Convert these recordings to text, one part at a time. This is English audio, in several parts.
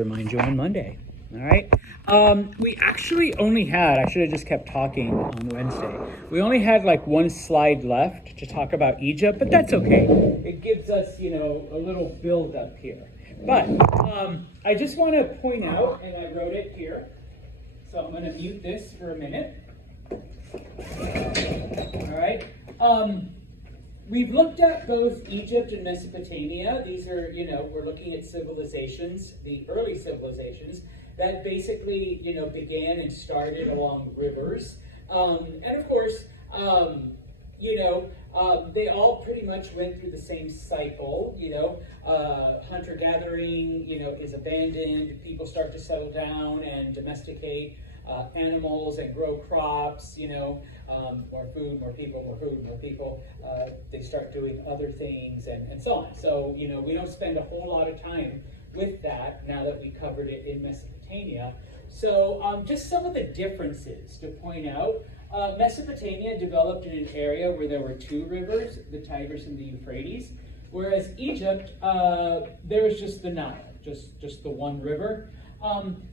Remind you on Monday. All right. We actually only had, I should have just kept talking on Wednesday. We only had like one slide left to talk about Egypt, but that's okay. It gives us, a little build up here. But I just want to point out, and I wrote it here, so I'm going to mute this for a minute. All right. We've looked at both Egypt and Mesopotamia. These are, we're looking at civilizations, the early civilizations that basically, began and started along rivers. And of course, they all pretty much went through the same cycle. Hunter-gathering, is abandoned. People start to settle down and domesticate animals and grow crops, more food, more people, more food, more people. They start doing other things and so on. So, we don't spend a whole lot of time with that now that we covered it in Mesopotamia. So just some of the differences to point out. Mesopotamia developed in an area where there were two rivers, the Tigris and the Euphrates, whereas Egypt, there was just the Nile, just the one river.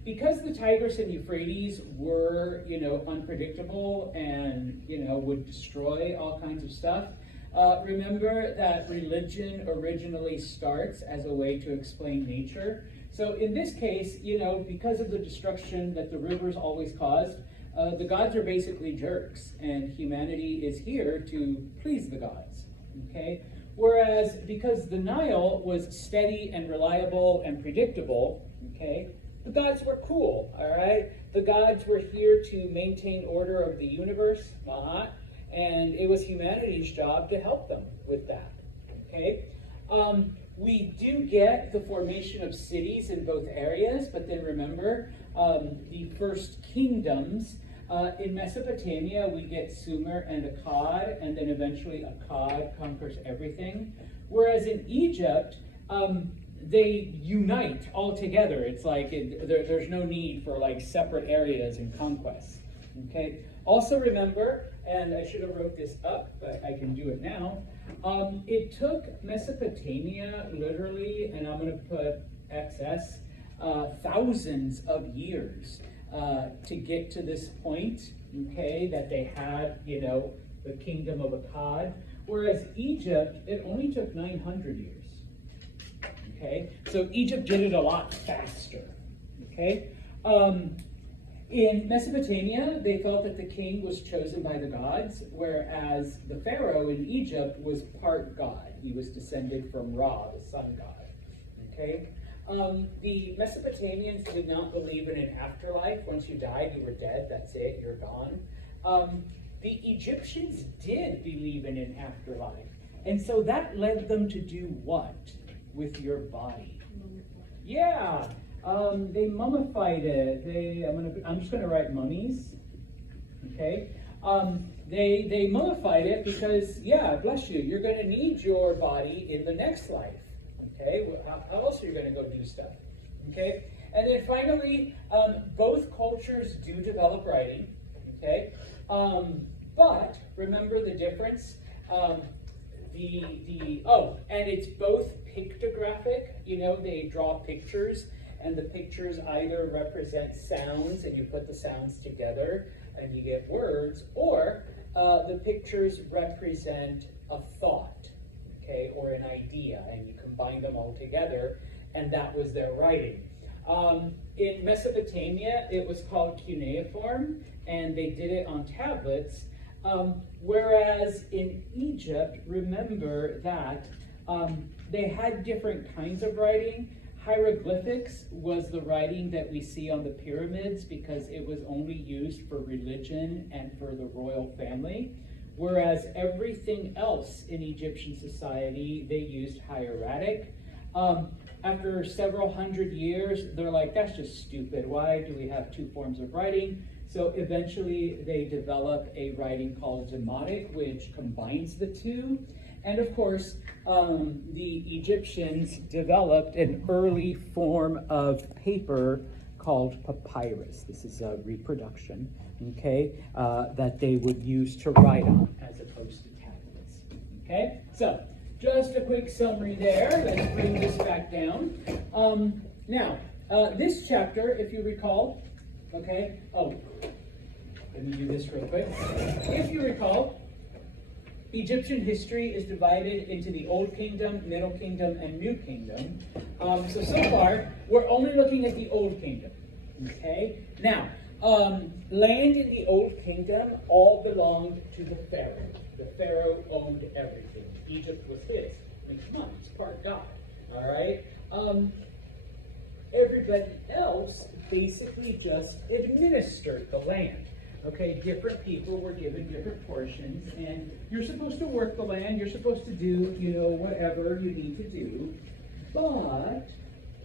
Because the Tigris and Euphrates were, unpredictable and, would destroy all kinds of stuff, remember that religion originally starts as a way to explain nature. So in this case, because of the destruction that the rivers always caused, the gods are basically jerks, and humanity is here to please the gods, okay? Whereas because the Nile was steady and reliable and predictable, okay, the gods were cool, all right? The gods were here to maintain order of the universe, and it was humanity's job to help them with that, okay? We do get the formation of cities in both areas, but then remember, the first kingdoms, in Mesopotamia, we get Sumer and Akkad, and then eventually Akkad conquers everything. Whereas in Egypt, they unite all together. It's like there's no need for like separate areas and conquests. Okay. Also remember, and I should have wrote this up, but I can do it now. It took Mesopotamia literally, and I'm going to put XS, thousands of years to get to this point. Okay, that they had, the kingdom of Akkad. Whereas Egypt, it only took 900 years. Okay, so Egypt did it a lot faster. Okay, in Mesopotamia, they felt that the king was chosen by the gods, whereas the pharaoh in Egypt was part god. He was descended from Ra, the sun god. Okay, the Mesopotamians did not believe in an afterlife. Once you died, you were dead. That's it. You're gone. The Egyptians did believe in an afterlife, and so that led them to do what with your body? Yeah, they mummified it. I'm just gonna write mummies. Okay, they mummified it because, yeah, bless you, you're gonna need your body in the next life. Okay, how else are you gonna go do stuff? Okay, and then finally, both cultures do develop writing. Okay, but remember the difference. And it's both pictographic, they draw pictures, and the pictures either represent sounds, and you put the sounds together, and you get words, or the pictures represent a thought, okay, or an idea, and you combine them all together, and that was their writing. In Mesopotamia, it was called cuneiform, and they did it on tablets. Whereas in Egypt, remember that they had different kinds of writing. Hieroglyphics was the writing that we see on the pyramids because it was only used for religion and for the royal family. Whereas everything else in Egyptian society, they used hieratic. After several hundred years, they're like, that's just stupid. Why do we have two forms of writing? So eventually they develop a writing called Demotic, which combines the two. And of course, the Egyptians developed an early form of paper called papyrus. This is a reproduction, okay, that they would use to write on as opposed to tablets. Okay, so just a quick summary there. Let's bring this back down. Now, This chapter, if you recall, okay, oh, let me do this real quick. If you recall, Egyptian history is divided into the Old Kingdom, Middle Kingdom, and New Kingdom. So far, we're only looking at the Old Kingdom, okay? Now, land in the Old Kingdom all belonged to the Pharaoh. The Pharaoh owned everything. Egypt was his. I mean, come on, it's part of God, all right? Everybody else basically just administered the land. Okay, different people were given different portions, and you're supposed to work the land, you're supposed to do, whatever you need to do, but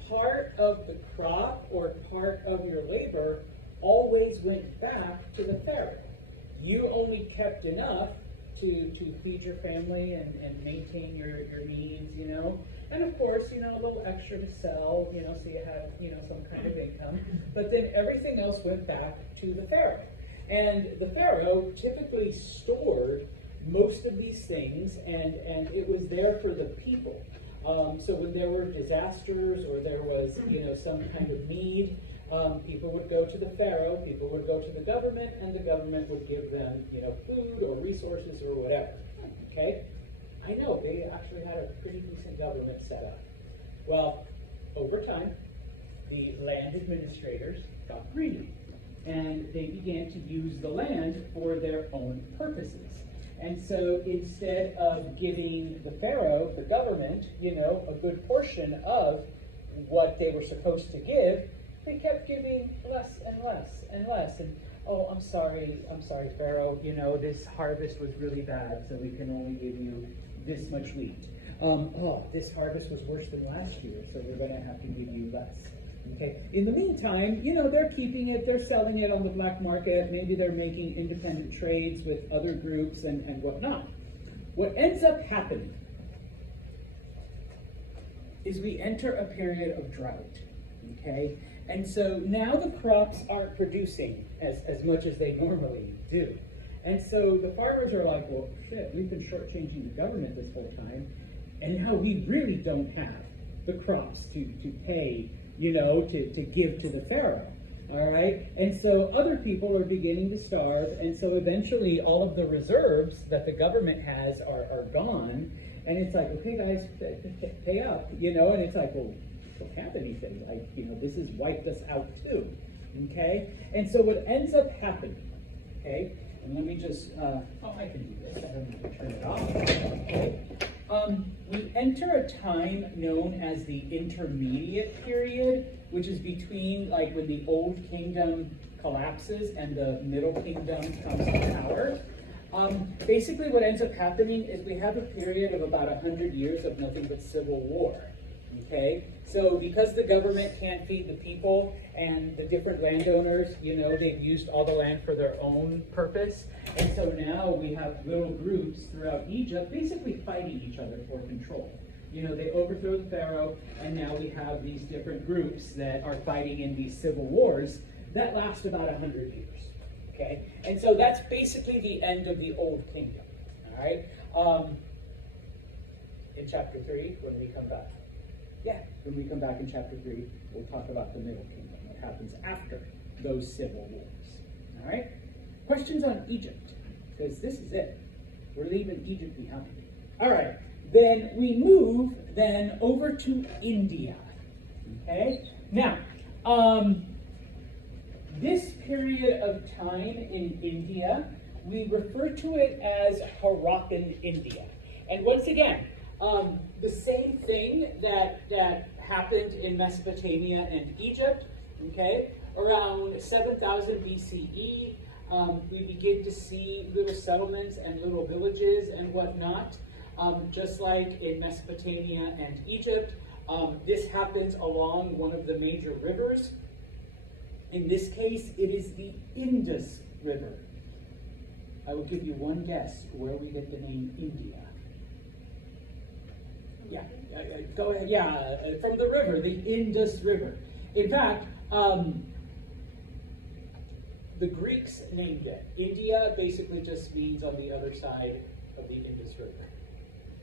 part of the crop or part of your labor always went back to the Pharaoh. You only kept enough to feed your family and maintain your needs, and of course, a little extra to sell, so you have, some kind of income, but then everything else went back to the Pharaoh. And the Pharaoh typically stored most of these things, and it was there for the people. So when there were disasters or there was, some kind of need, people would go to the Pharaoh, people would go to the government, and the government would give them, food or resources or whatever. Okay? I know, they actually had a pretty decent government set up. Well, over time, the land administrators got greedy, and they began to use the land for their own purposes. And so instead of giving the Pharaoh, the government, a good portion of what they were supposed to give, they kept giving less and less and less. And, oh, I'm sorry, Pharaoh, this harvest was really bad, so we can only give you this much wheat. This harvest was worse than last year, so we're going to have to give you less. Okay. In the meantime, they're keeping it, they're selling it on the black market, maybe they're making independent trades with other groups and whatnot. What ends up happening is we enter a period of drought, okay? And so now the crops aren't producing as much as they normally do. And so the farmers are like, well, shit, we've been shortchanging the government this whole time, and now we really don't have the crops to pay, to give to the Pharaoh, all right? And so other people are beginning to starve, and so eventually all of the reserves that the government has are gone, and it's like, okay, guys, pay up, and it's like, well, we don't have anything, this has wiped us out too, okay? And so what ends up happening, okay, and let me just, I can do this, I don't need to turn it off, okay? We enter a time known as the intermediate period, which is between when the Old Kingdom collapses and the Middle Kingdom comes to power. Basically what ends up happening is we have a period of about 100 years of nothing but civil war. Okay, so because the government can't feed the people and the different landowners, they've used all the land for their own purpose. And so now we have little groups throughout Egypt basically fighting each other for control. They overthrow the Pharaoh, and now we have these different groups that are fighting in these civil wars that last about 100 years. Okay, and so that's basically the end of the Old Kingdom. All right, in chapter 3, when we come back. Yeah, when we come back in chapter 3, we'll talk about the Middle Kingdom, what happens after those civil wars. All right? Questions on Egypt? Because this is it. We're leaving Egypt behind. All right, then we move then over to India. Okay? Now, this period of time in India, we refer to it as Harappan India. And once again, the same thing that happened in Mesopotamia and Egypt, okay? Around 7000 BCE, we begin to see little settlements and little villages and whatnot, just like in Mesopotamia and Egypt. This happens along one of the major rivers. In this case, it is the Indus River. I will give you one guess where we get the name India. Yeah, go ahead. Yeah, from the river, the Indus River. In fact, the Greeks named it. India basically just means on the other side of the Indus River.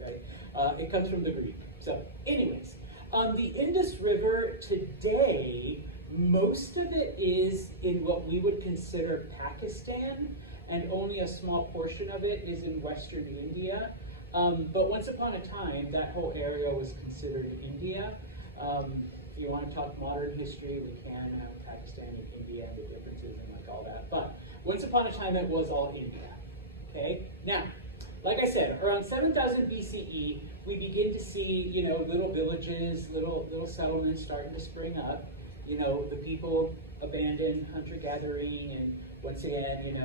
Right? It comes from the Greek. So, anyways, The Indus River today, most of it is in what we would consider Pakistan, and only a small portion of it is in Western India. But once upon a time, that whole area was considered India. If you want to talk modern history, we can, Pakistan and India and the differences and like all that. But once upon a time, it was all India. Okay? Now, like I said, around 7000 BCE, we begin to see, little villages, little settlements starting to spring up. The people abandon hunter-gathering, and once again,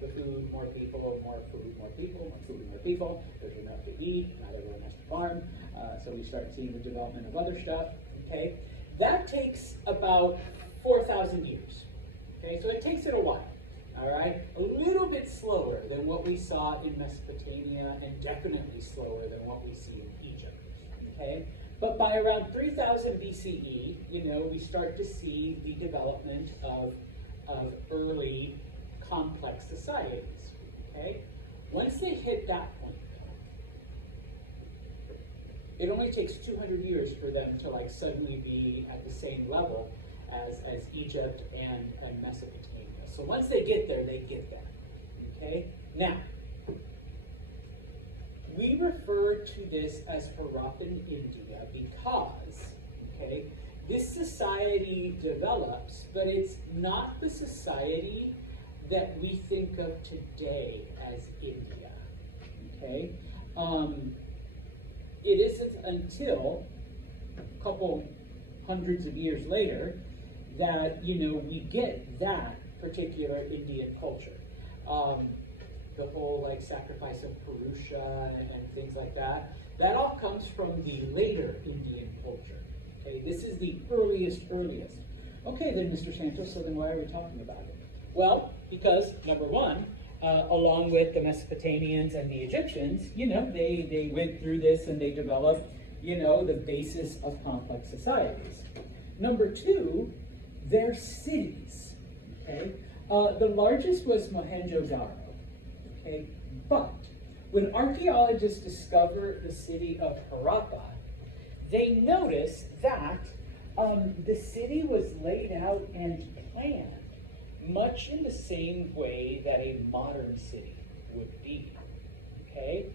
the food, more people, more food, more people, more food, more people. There's enough to eat, not everyone has to farm. So we start seeing the development of other stuff, okay? That takes about 4,000 years, okay? So it takes it a while, all right? A little bit slower than what we saw in Mesopotamia, and definitely slower than what we see in Egypt, okay? But by around 3000 BCE, we start to see the development of early complex societies, okay? Once they hit that point, it only takes 200 years for them to suddenly be at the same level as Egypt and Mesopotamia. So once they get there, okay? Now, we refer to this as Harappan India because, okay, this society develops, but it's not the society that we think of today as India, okay? It isn't until a couple hundreds of years later that, we get that particular Indian culture. The whole sacrifice of Purusha and things like that, that all comes from the later Indian culture. Okay, this is the earliest. Okay then, Mr. Santos, so then why are we talking about it? Well, because number one, along with the Mesopotamians and the Egyptians, they went through this and they developed, the basis of complex societies. Number two, their cities, okay? The largest was Mohenjo-Daro. Okay, but when archaeologists discover the city of Harappa, they notice that the city was laid out and planned much in the same way that a modern city would be. Okay,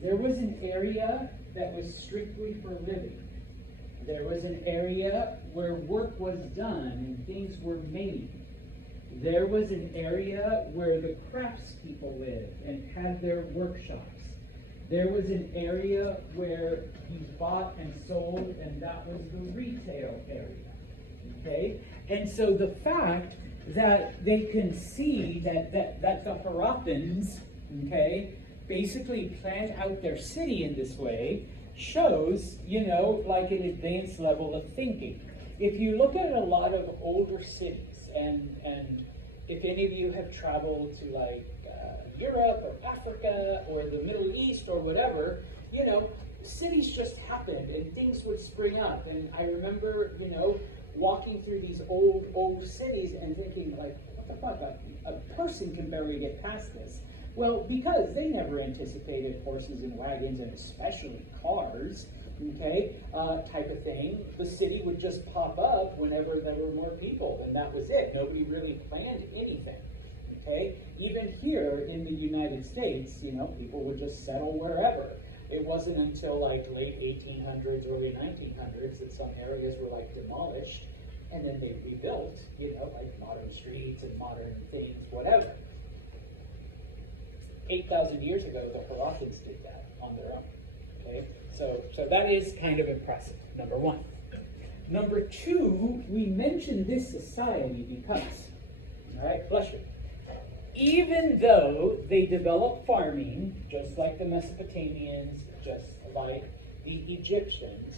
there was an area that was strictly for living. There was an area where work was done and things were made. There was an area where the craftspeople lived and had their workshops. There was an area where you bought and sold, and that was the retail area. Okay? And so the fact that they can see that the Harappans, okay, basically planned out their city in this way shows, an advanced level of thinking. If you look at a lot of older cities, and if any of you have traveled to Europe or Africa or the Middle East or whatever, cities just happened and things would spring up. And I remember, walking through these old cities and thinking what the fuck, a person can barely get past this. Well, because they never anticipated horses and wagons and especially cars, okay, type of thing. The city would just pop up whenever there were more people, and that was it. Nobody really planned anything, okay? Even here in the United States, people would just settle wherever. It wasn't until late 1800s, early 1900s that some areas were demolished, and then they rebuilt, modern streets and modern things, whatever. 8,000 years ago, the Harappans did that on their own, okay? So that is kind of impressive, number one. Number two, we mention this society because, all right, bless you. Even though they developed farming, just like the Mesopotamians, just like the Egyptians,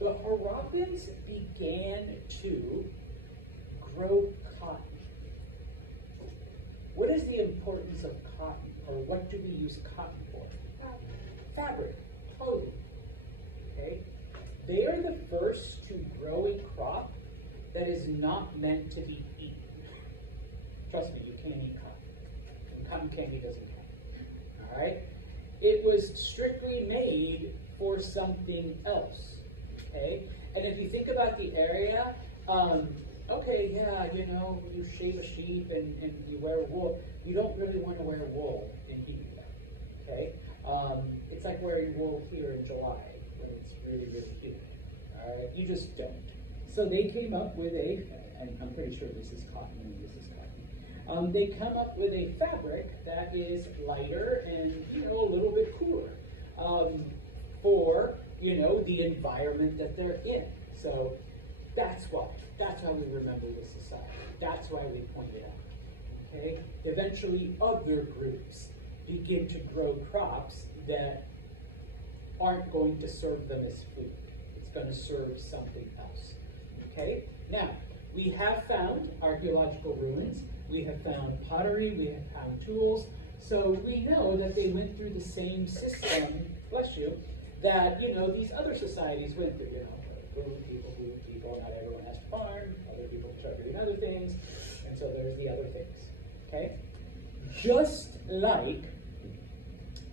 the Harappans began to grow cotton. What is the importance of cotton, or what do we use cotton for? Fabric, clothing, okay? They are the first to grow a crop that is not meant to be eaten. Trust me, you can't eat cotton. And cotton candy doesn't count, all right? It was strictly made for something else, okay? And if you think about the area, okay, yeah, you know, you shave a sheep and you wear wool. You don't really want to wear wool in Hebrew, okay? It's like wearing wool here in July when it's really, really humid, all right? You just don't. So they came up with and I'm pretty sure this is cotton and this is cotton. They come up with a fabric that is lighter and, you know, a little bit cooler for, you know, the environment that they're in. So that's why we remember this society. That's why we point it out, okay? Eventually other groups begin to grow crops that aren't going to serve them as food. It's going to serve something else, okay? Now, we have found archaeological ruins, we have found pottery, we have found tools, so we know that they went through the same system, bless you, that, you know, these other societies went through, you know, food people, not everyone has to farm, other people start doing other things, and so there's the other things, okay? Just like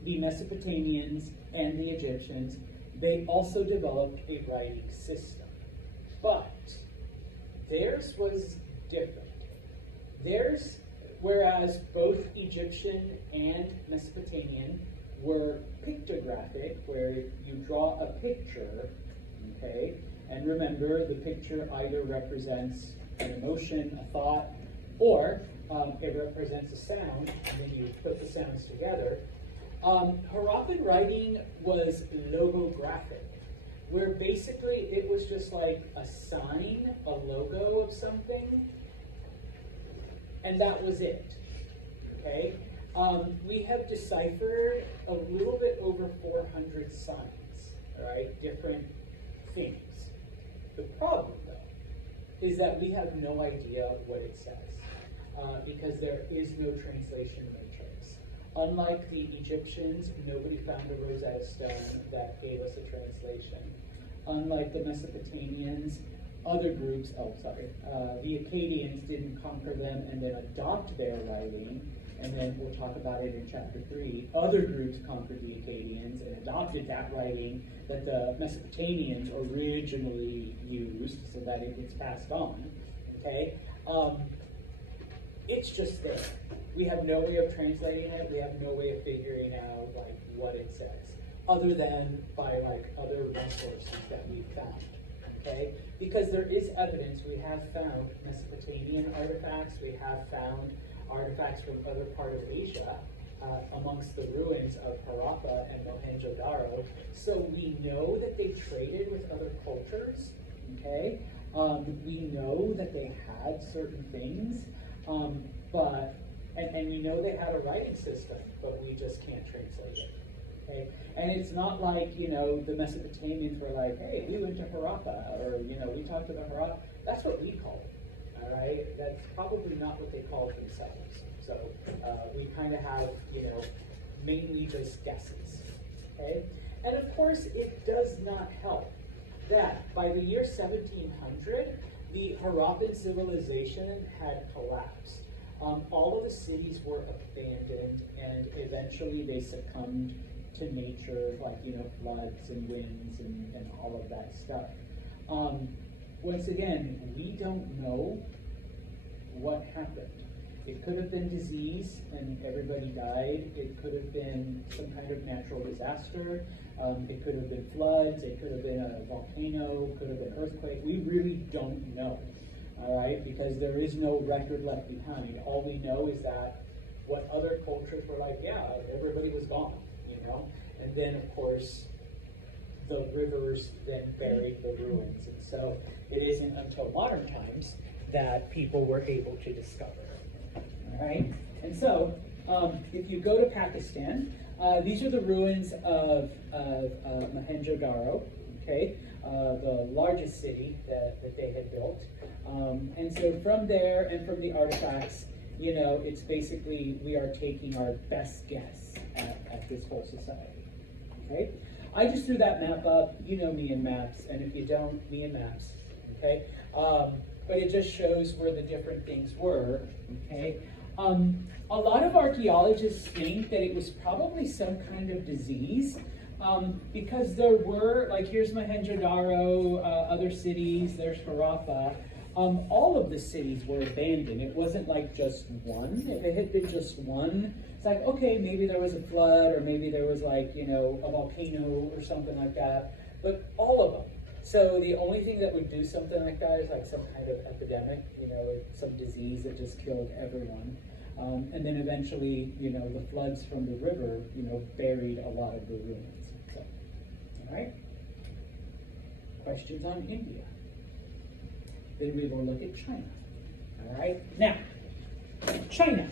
the Mesopotamians and the Egyptians, they also developed a writing system, but theirs was different. Theirs, whereas both Egyptian and Mesopotamian were pictographic, where you draw a picture, okay? And remember, the picture either represents an emotion, a thought, or it represents a sound, and then you put the sounds together. Harappan writing was logographic, where basically it was just like a sign, a logo of something, and that was it, okay? We have deciphered a little bit over 400 signs, all right, different things. The problem, though, is that we have no idea what it says, because there is no translation matrix. Unlike the Egyptians, nobody found a Rosetta Stone that gave us a translation. Unlike the Mesopotamians, other groups, the Akkadians didn't conquer them and then adopt their writing, and then we'll talk about it in chapter 3. Other groups conquered the Akkadians and adopted that writing that the Mesopotamians originally used so that it gets passed on, okay? It's just there. We have no way of translating it. We have no way of figuring out like what it says, other than by like other resources that we've found, okay? Because there is evidence. We have found Mesopotamian artifacts. We have found artifacts from other part of Asia amongst the ruins of Harappa and Mohenjo-Daro. So we know that they traded with other cultures, okay? We know that they had certain things, and we know they had a writing system, but we just can't translate it, okay? And it's not like, you know, the Mesopotamians were like, hey, we went to Harappa, or, you know, we talked to the Harappa. That's what we call it. All right, that's probably not what they called themselves. So we kind of have, you know, mainly just guesses, okay? And of course, it does not help that by the year 1700, the Harappan civilization had collapsed. All of the cities were abandoned, and eventually they succumbed to nature, like, you know, floods and winds and all of that stuff. Once again, we don't know what happened. It could have been disease and everybody died. It could have been some kind of natural disaster. It could have been floods. It could have been a volcano. It could have been earthquake. We really don't know, all right, because there is no record left behind. All we know is that what other cultures were like, yeah, everybody was gone, you know? And then, of course, the rivers then buried the ruins. And so it isn't until modern times that people were able to discover. All right? And so if you go to Pakistan, these are the ruins of Mohenjo-Daro, okay? The largest city that they had built. And so from there and from the artifacts, you know, it's basically we are taking our best guess at this whole society, okay? I just threw that map up. You know me and maps, and if you don't, me and maps, okay? But it just shows where the different things were, okay? A lot of archaeologists think that it was probably some kind of disease Because there were, like here's Mohenjo-Daro, other cities, there's Harappa. All of the cities were abandoned. It wasn't like just one. If it had been just one, it's like, okay, maybe there was a flood, or maybe there was like, you know, a volcano or something like that. But all of them. So the only thing that would do something like that is like some kind of epidemic, you know, some disease that just killed everyone. And then eventually, you know, the floods from the river, you know, buried a lot of the ruins. So, all right. Questions on India. Then we will look at China. All right. Now, China.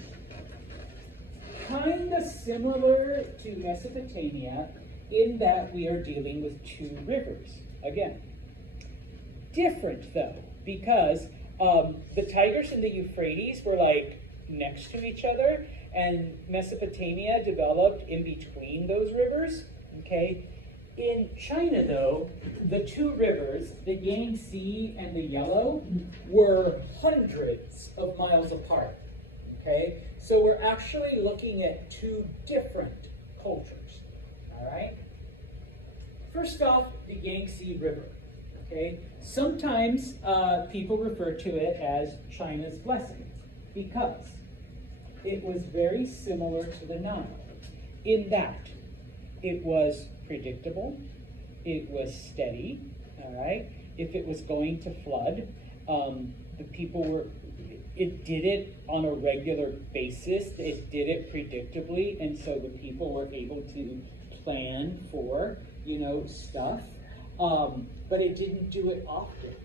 Kind of similar to Mesopotamia in that we are dealing with two rivers. Again, different though, because the Tigris and the Euphrates were like next to each other, and Mesopotamia developed in between those rivers. Okay. In China, though, the two rivers, the Yangtze and the Yellow, were hundreds of miles apart. Okay, so we're actually looking at two different cultures. All right. First off, the Yangtze River. Okay, sometimes people refer to it as China's blessing because it was very similar to the Nile in that it was predictable, it was steady, all right? If it was going to flood, the people were, it did it on a regular basis, it did it predictably, and so the people were able to plan for, you know, stuff, but it didn't do it often,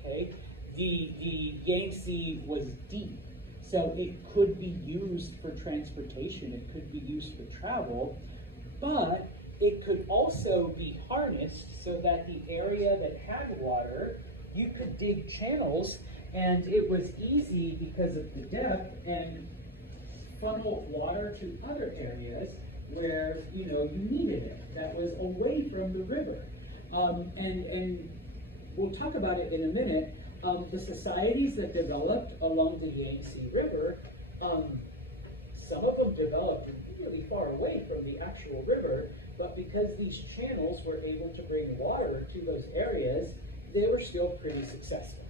okay? The Yangtze was deep, so it could be used for transportation, it could be used for travel, but it could also be harnessed so that the area that had water, you could dig channels, and it was easy because of the depth and funnel water to other areas where, you know, you needed it, that was away from the river. And we'll talk about it in a minute. The societies that developed along the Yangtze River, some of them developed really far away from the actual river, but because these channels were able to bring water to those areas, they were still pretty successful.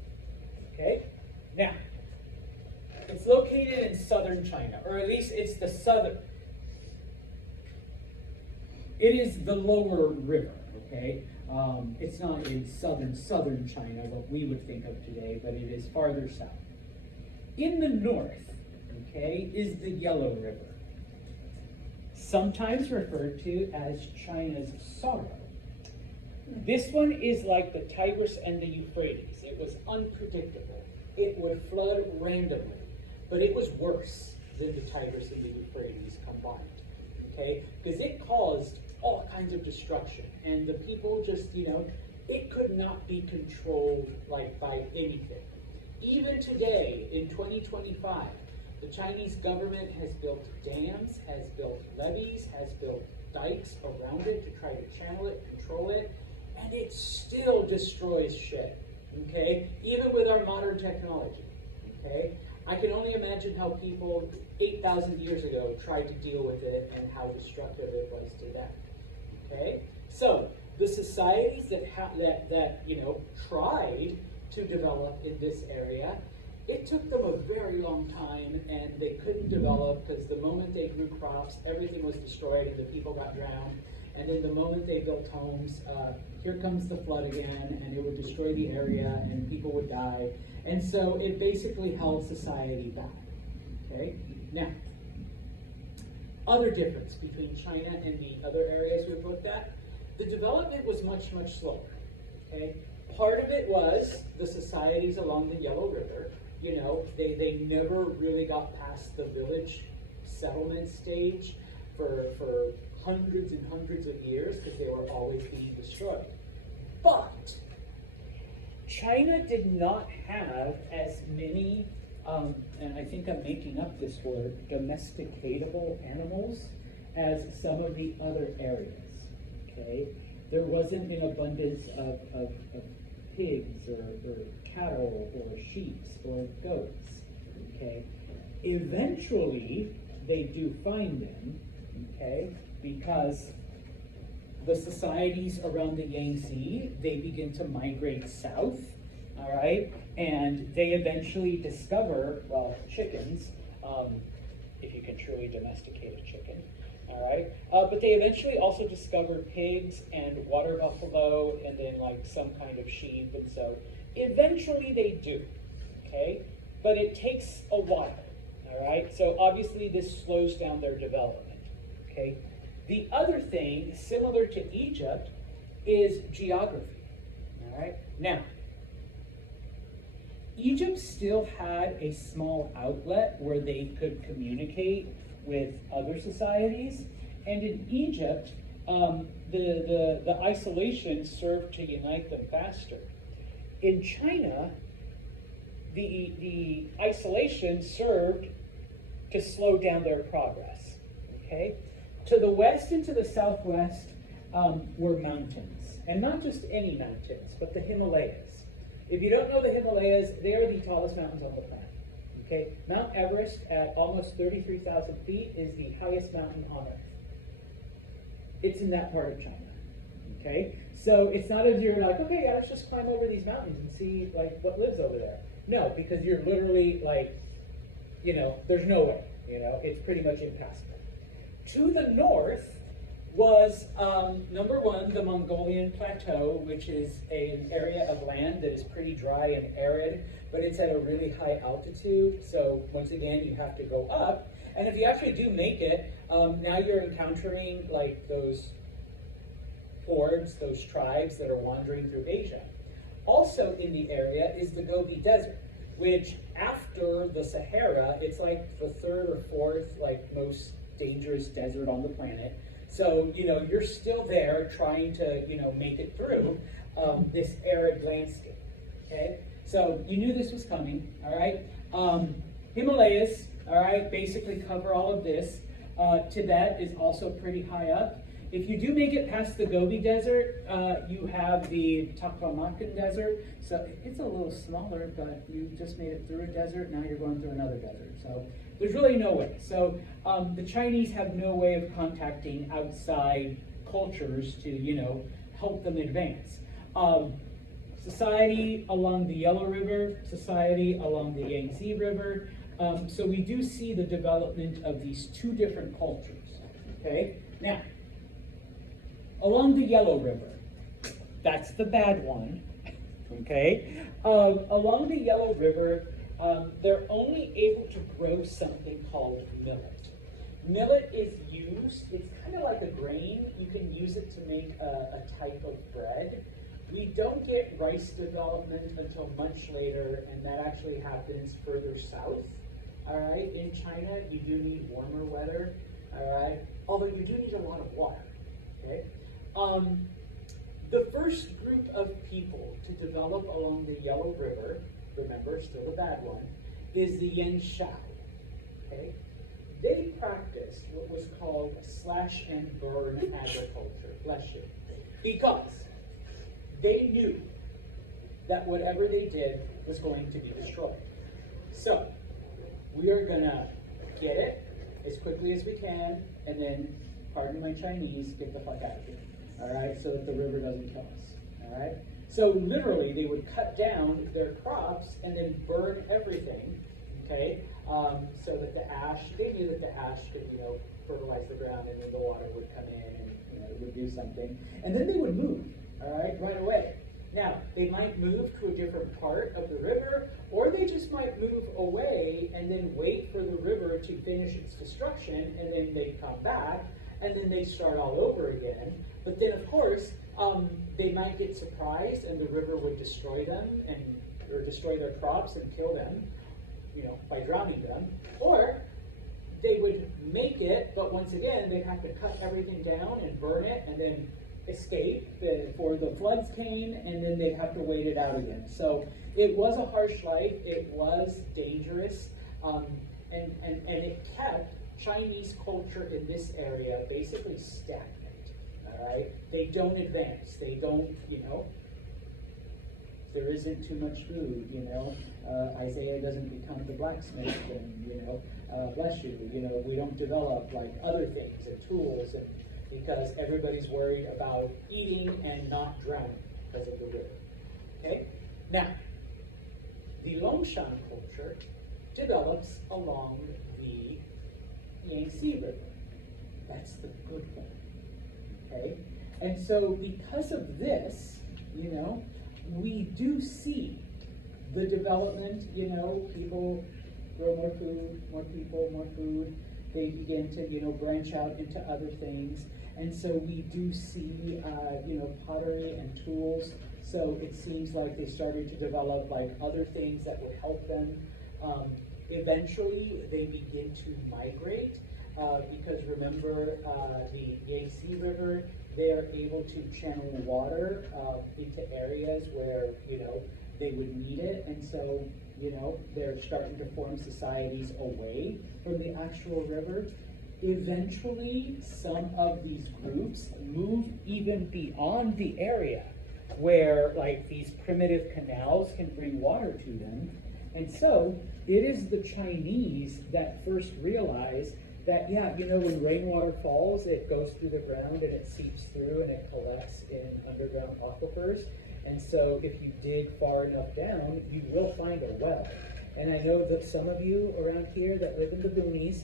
Okay? Now, it's located in southern China, or at least it's the southern. It is the lower river, okay? It's not in southern China, what we would think of today, but it is farther south. In the north, okay, is the Yellow River, sometimes referred to as China's sorrow. This one is like the Tigris and the Euphrates. It was unpredictable. It would flood randomly, but it was worse than the Tigris and the Euphrates combined, okay? Because it caused all kinds of destruction, and the people just, you know, it could not be controlled like by anything. Even today, in 2025, the Chinese government has built dams, has built levees, has built dikes around it to try to channel it, control it, and it still destroys shit, okay? Even with our modern technology, okay? I can only imagine how people 8,000 years ago tried to deal with it and how destructive it was to them, okay? So, the societies that you know, tried to develop in this area, it took them a very long time, and they couldn't develop because the moment they grew crops, everything was destroyed and the people got drowned. And then the moment they built homes, here comes the flood again, and it would destroy the area and people would die. And so it basically held society back, okay? Now, other difference between China and the other areas we've looked at, the development was much, much slower, okay? Part of it was the societies along the Yellow River. You know, they never really got past the village settlement stage for hundreds and hundreds of years because they were always being destroyed. But China did not have as many, and I think I'm making up this word, domesticatable animals as some of the other areas, okay? There wasn't an abundance of pigs or cattle or sheep or goats, okay? Eventually, they do find them, okay? Because the societies around the Yangtze, they begin to migrate south, all right? And they eventually discover, well, chickens, if you can truly domesticate a chicken, all right? But they eventually also discover pigs and water buffalo and then like some kind of sheep, and so eventually they do, okay? But it takes a while, all right? So obviously this slows down their development, okay? The other thing, similar to Egypt, is geography, all right? Now, Egypt still had a small outlet where they could communicate with other societies, and in Egypt, the isolation served to unite them faster. In China, the isolation served to slow down their progress, okay? To the west and to the southwest were mountains, and not just any mountains, but the Himalayas. If you don't know the Himalayas, they are the tallest mountains on the planet, okay? Mount Everest at almost 33,000 feet is the highest mountain on Earth. It's in that part of China, okay? So it's not as you're like, okay, yeah, let's just climb over these mountains and see like what lives over there. No, because you're literally like, you know, there's no way, you know, it's pretty much impassable. To the north was, number one, the Mongolian Plateau, which is an area of land that is pretty dry and arid, but it's at a really high altitude. So once again, you have to go up. And if you actually do make it, now you're encountering like those hordes, those tribes that are wandering through Asia. Also in the area is the Gobi Desert, which after the Sahara, it's like the third or fourth like most dangerous desert on the planet. So, you know, you're still there trying to, you know, make it through this arid landscape, okay? So you knew this was coming, all right? Himalayas, all right, basically cover all of this. Tibet is also pretty high up. If you do make it past the Gobi Desert, you have the Taklamakan Desert. So it's a little smaller, but you just made it through a desert, now you're going through another desert. So there's really no way. So the Chinese have no way of contacting outside cultures to, you know, help them advance. Society along the Yellow River, society along the Yangtze River. So we do see the development of these two different cultures, okay? Now, along the Yellow River, that's the bad one, okay? Along the Yellow River, they're only able to grow something called millet. Millet is used, it's kind of like a grain. You can use it to make a type of bread. We don't get rice development until much later, and that actually happens further south. All right, in China, you do need warmer weather, all right? Although you do need a lot of water, okay? The first group of people to develop along the Yellow River, remember, still the bad one, is the Yan Shao, okay? They practiced what was called slash and burn agriculture, bless you, because they knew that whatever they did was going to be destroyed. So, we are gonna get it as quickly as we can, and then, pardon my Chinese, get the fuck out of here. All right, so that the river doesn't kill us. All right, so literally they would cut down their crops and then burn everything. Okay, so that the ash, they knew that the ash could, you know, fertilize the ground, and then the water would come in, and you know, it would do something, and then they would move. All right away. Now, they might move to a different part of the river, or they just might move away and then wait for the river to finish its destruction, and then they come back, and then they start all over again. But then, of course, they might get surprised, and the river would destroy them, or destroy their crops and kill them, you know, by drowning them. Or they would make it, but once again, they'd have to cut everything down and burn it, and then escape before the floods came, and then they'd have to wait it out again. So it was a harsh life, it was dangerous, and it kept Chinese culture in this area basically stagnant, all right? They don't advance, they don't, you know, there isn't too much food, you know, Isaiah doesn't become the blacksmith, and, you know, bless you, you know, we don't develop like other things and tools, and because everybody's worried about eating and not drowning because of the river. Okay? Now, the Longshan culture develops along the Yangtze River. That's the good one. Okay? And so because of this, we do see the development, people grow more food, more people, more food. They begin to, branch out into other things. And so we do see, pottery and tools. So it seems like they started to develop like other things that would help them. Eventually, they begin to migrate because remember the Yangtze River, they're able to channel water into areas where, they would need it. And so, they're starting to form societies away from the actual river. Eventually, some of these groups move even beyond the area where like these primitive canals can bring water to them. And so it is the Chinese that first realize that, when rainwater falls, it goes through the ground and it seeps through and it collects in underground aquifers. And so if you dig far enough down, you will find a well. And I know that some of you around here that live in the boonies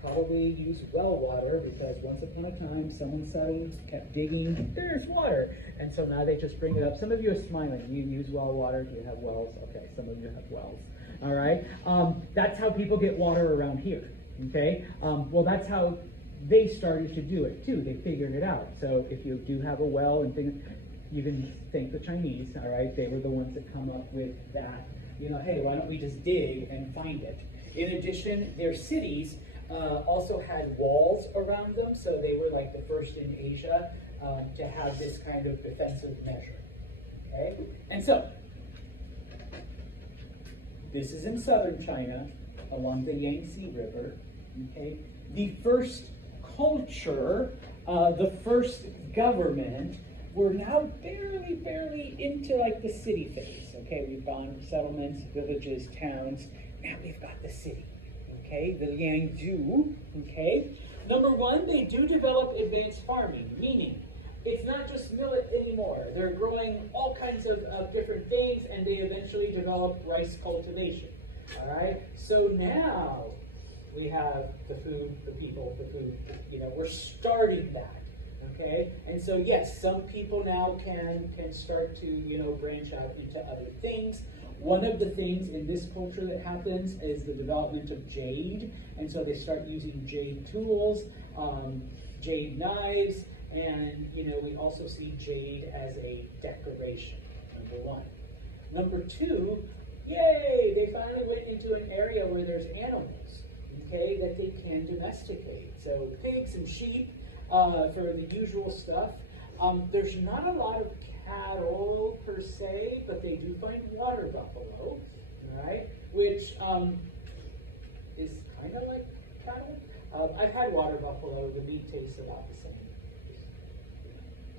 probably use well water because once upon a time, someone suddenly kept digging, there's water. And so now they just bring it up. Some of you are smiling. You use well water. Do you have wells? Okay, some of you have wells. All right. That's how people get water around here. Okay. Well, that's how they started to do it too. They figured it out. So if you do have a well and things, you can thank the Chinese. All right. They were the ones that come up with that. Hey, why don't we just dig and find it? In addition, their cities also had walls around them, so they were like the first in Asia to have this kind of defensive measure. Okay? And so, this is in southern China, along the Yangtze River. Okay? The first culture, the first government, we're now barely into like the city phase. Okay, we've gone settlements, villages, towns. Now we've got the city. Okay, the Yangzhou. Okay, number one, they do develop advanced farming, meaning it's not just millet anymore. They're growing all kinds of different things, and they eventually develop rice cultivation. All right, so now we have the food, the people, the food. We're starting that. Okay, and so yes, some people now can start to branch out into other things. One of the things in this culture that happens is the development of jade, and so they start using jade tools, jade knives, and we also see jade as a decoration. Number one. Number two, yay! They finally went into an area where there's animals, okay, that they can domesticate. So pigs and sheep. For the usual stuff. There's not a lot of cattle per se, but they do find water buffalo, right? Which is kind of like cattle. I've had water buffalo. The meat tastes about the same.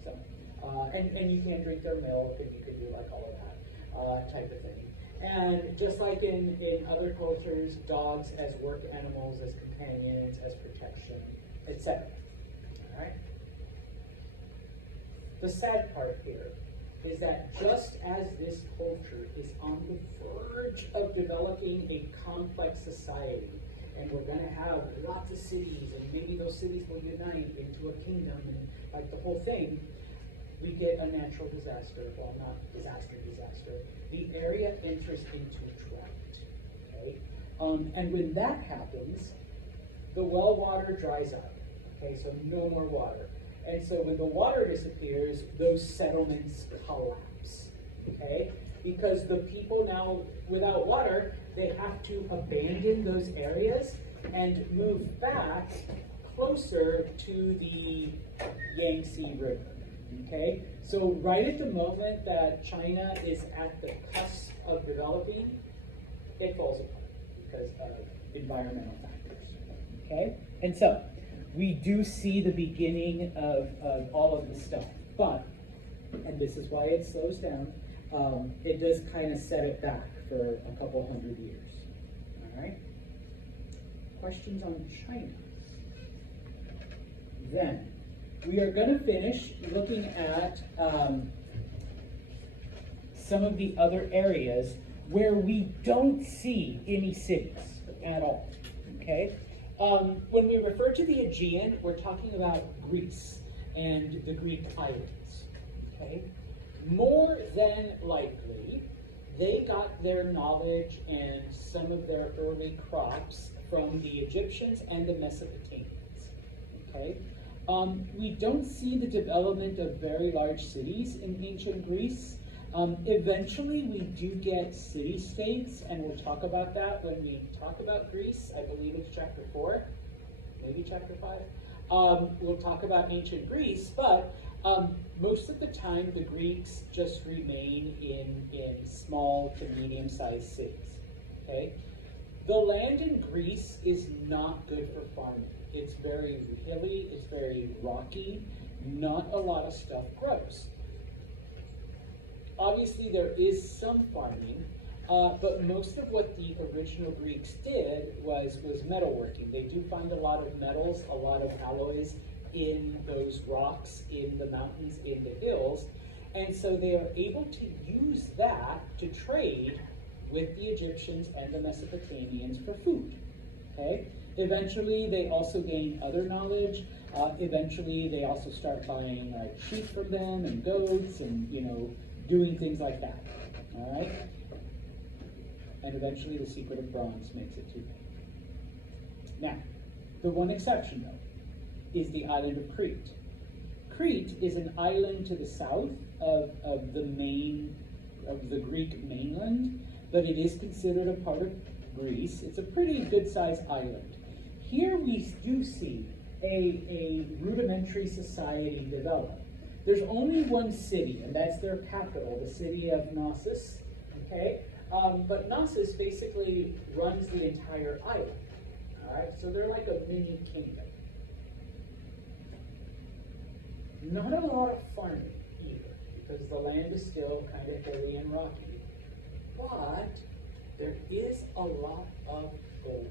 So, and you can drink their milk, and you can do like all of that type of thing. And just like in other cultures, dogs as work animals, as companions, as protection, etc. Right? The sad part here is that just as this culture is on the verge of developing a complex society, and we're going to have lots of cities, and maybe those cities will unite into a kingdom, and like the whole thing, we get a natural disaster. Well, not disaster. The area enters into drought. Okay? And when that happens, the well water dries up. Okay, so no more water. And so when the water disappears, those settlements collapse. Okay? Because the people now, without water, they have to abandon those areas and move back closer to the Yangtze River. Okay? So right at the moment that China is at the cusp of developing, it falls apart because of environmental factors. Okay? And so we do see the beginning of all of the stuff, but, and this is why it slows down, it does kind of set it back for a couple hundred years. All right? Questions on China? Then, we are going to finish looking at some of the other areas where we don't see any cities at all, okay? When we refer to the Aegean, we're talking about Greece and the Greek islands, okay? More than likely, they got their knowledge and some of their early crops from the Egyptians and the Mesopotamians, okay? We don't see the development of very large cities in ancient Greece. Eventually, we do get city-states, and we'll talk about that when we talk about Greece. I believe it's chapter 4, maybe chapter 5. We'll talk about ancient Greece, but most of the time, the Greeks just remain in small to medium-sized cities, okay? The land in Greece is not good for farming. It's very hilly, it's very rocky, not a lot of stuff grows. Obviously, there is some farming, but most of what the original Greeks did was metalworking. They do find a lot of metals, a lot of alloys in those rocks, in the mountains, in the hills, and so they are able to use that to trade with the Egyptians and the Mesopotamians for food, okay? Eventually, they also gain other knowledge. Eventually, they also start buying sheep from them and goats and, doing things like that, all right? And eventually, the secret of bronze makes it to them. Now, the one exception, though, is the island of Crete. Crete is an island to the south of the Greek mainland, but it is considered a part of Greece. It's a pretty good-sized island. Here we do see a rudimentary society develop. There's only one city, and that's their capital, the city of Knossos, okay? But Knossos basically runs the entire island, all right? So they're like a mini kingdom. Not a lot of farming either, because the land is still kind of hilly and rocky. But there is a lot of gold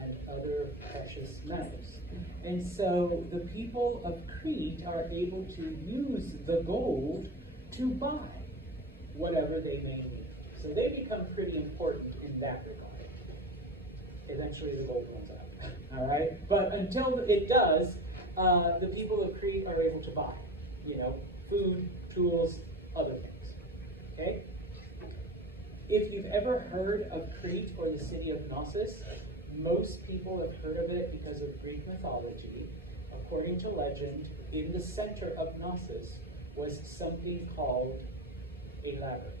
and other precious metals. And so the people of Crete are able to use the gold to buy whatever they may need. So they become pretty important in that regard. Eventually the gold runs out, all right? But until it does, the people of Crete are able to buy, food, tools, other things, okay? If you've ever heard of Crete or the city of Knossos, most people have heard of it because of Greek mythology. According to legend, in the center of Knossos was something called a labyrinth,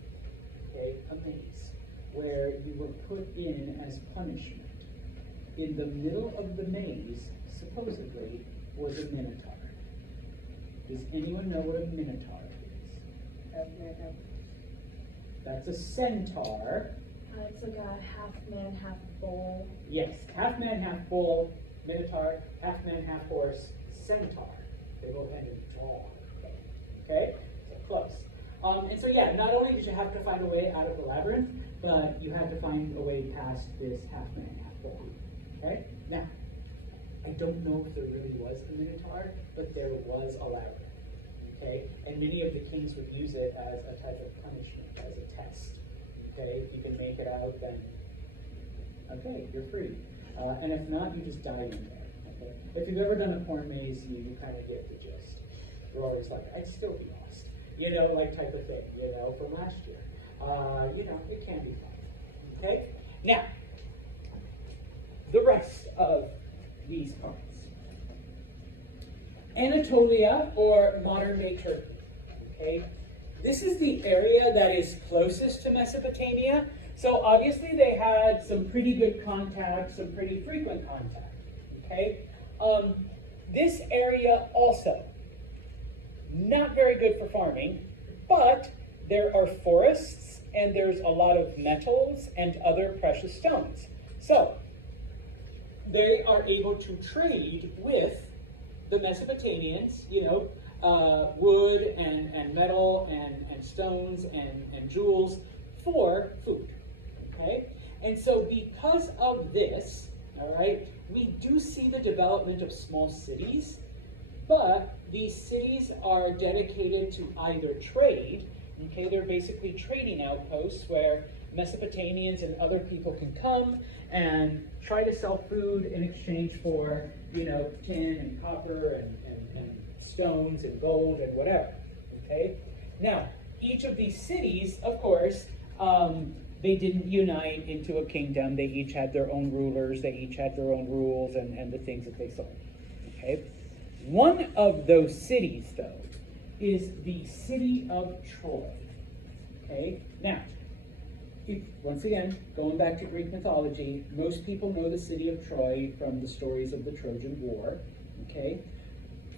okay, a maze, where you were put in as punishment. In the middle of the maze, supposedly, was a minotaur. Does anyone know what a minotaur is? That's a centaur. It's like a half man, half bull. Yes, half man, half bull, minotaur, half man, half horse, centaur. They go hand in dog. Okay, so close. And so yeah, not only did you have to find a way out of the labyrinth, but you had to find a way past this half man, half bull. Okay, now, I don't know if there really was a minotaur, but there was a labyrinth. Okay, and many of the kings would use it as a type of punishment, as a test. Okay, if you can make it out, then okay, you're free. And if not, you just die in there. Okay? If you've ever done a corn maze, you kind of get the gist. You're always like, I'd still be lost. Like type of thing, from last year. It can be fun. Okay? Now, the rest of these parts. Anatolia, or modern-day Turkey. Okay? This is the area that is closest to Mesopotamia. So obviously they had some pretty good contact, some pretty frequent contact. Okay? This area also, not very good for farming, but there are forests and there's a lot of metals and other precious stones. So they are able to trade with the Mesopotamians, wood and metal and stones and jewels for food, okay? And so because of this, all right, we do see the development of small cities, but these cities are dedicated to either trade, okay, they're basically trading outposts where Mesopotamians and other people can come and try to sell food in exchange for, tin and copper and stones and gold and whatever, okay? Now, each of these cities, of course, they didn't unite into a kingdom. They each had their own rulers. They each had their own rules and the things that they sold, okay? One of those cities, though, is the city of Troy, okay? Now, once again, going back to Greek mythology, most people know the city of Troy from the stories of the Trojan War, okay?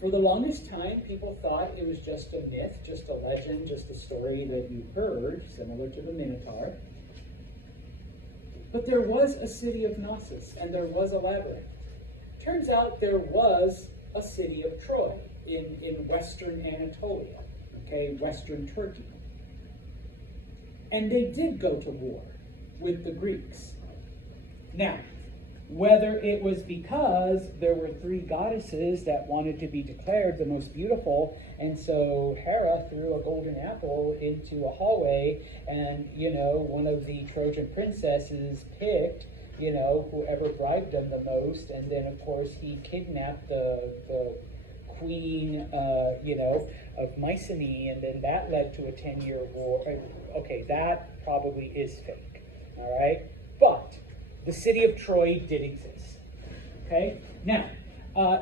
For the longest time, people thought it was just a myth, just a legend, just a story that you heard, similar to the Minotaur. But there was a city of Knossos, and there was a labyrinth. Turns out there was a city of Troy in western Anatolia, okay, western Turkey. And they did go to war with the Greeks. Now, whether it was because there were 3 goddesses that wanted to be declared the most beautiful, and so Hera threw a golden apple into a hallway, and, one of the Trojan princesses picked, whoever bribed them the most, and then, of course, he kidnapped the queen, of Mycenae, and then that led to a 10-year war. Okay, that probably is fake, all right? But the city of Troy did exist, okay? Now,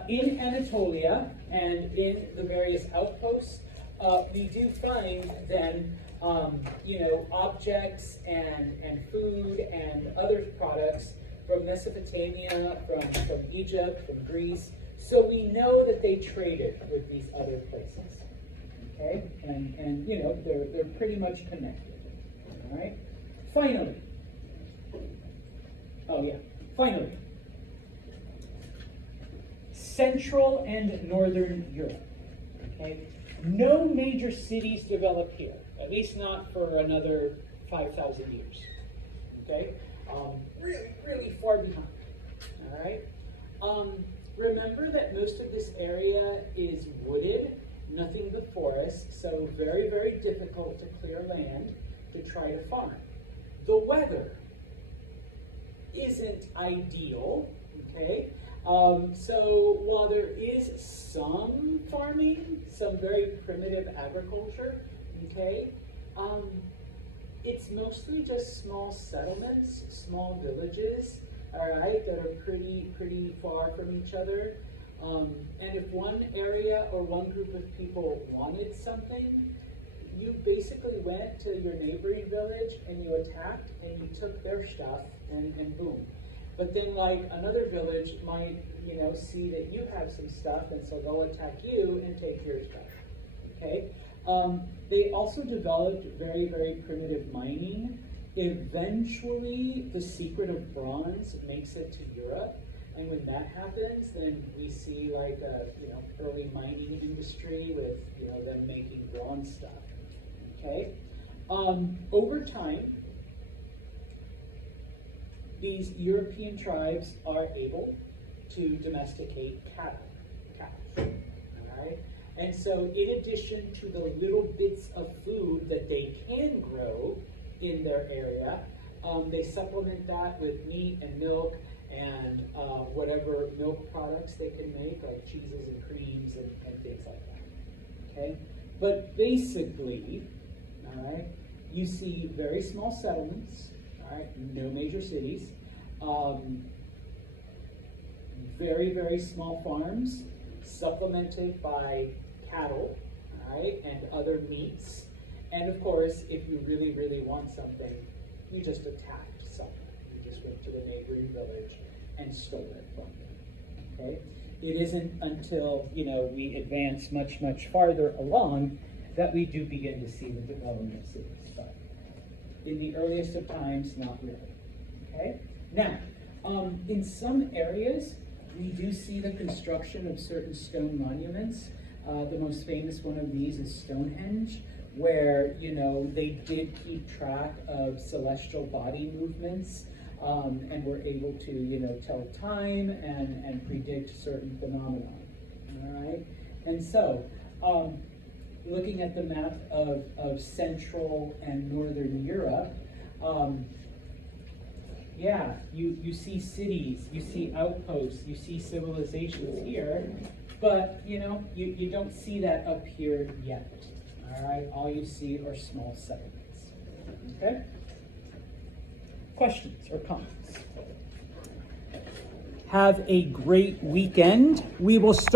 in Anatolia and in the various outposts, we do find then, objects and food and other products from Mesopotamia, from Egypt, from Greece. So we know that they traded with these other places, okay? And they're pretty much connected, all right? Finally, Central and Northern Europe, okay? No major cities developed here, at least not for another 5,000 years, okay? Really, really far behind, all right? Remember that most of this area is wooded, nothing but forest, so very, very difficult to clear land to try to farm. The weather isn't ideal, okay? So while there is some farming, some very primitive agriculture, okay, it's mostly just small settlements, small villages, all right, that are pretty far from each other. And if one area or one group of people wanted something, you basically went to your neighboring village and you attacked and you took their stuff and boom. But then like another village might, see that you have some stuff and so they'll attack you and take your stuff, okay? They also developed very, very primitive mining. Eventually, the secret of bronze makes it to Europe. And when that happens, then we see like a, early mining industry with, them making bronze stuff, okay? Over time, these European tribes are able to domesticate cattle, all right? And so in addition to the little bits of food that they can grow in their area, they supplement that with meat and milk and whatever milk products they can make, like cheeses and creams and things like that, okay? But basically, all right, you see very small settlements, all right, no major cities, very, very small farms, supplemented by cattle, all right, and other meats. And of course, if you really, really want something, you just attacked someone. You just went to the neighboring village and stole it from them, okay? It isn't until, we advance much, much farther along that we do begin to see the development of cities. But in the earliest of times, not really, okay? Now, in some areas, we do see the construction of certain stone monuments. The most famous one of these is Stonehenge, where, they did keep track of celestial body movements and were able to, tell time and predict certain phenomena, all right? And so, looking at the map of Central and Northern Europe, yeah, you see cities, you see outposts, you see civilizations here, but you don't see that up here yet. All right, all you see are small settlements. Okay? Questions or comments? Have a great weekend. We will start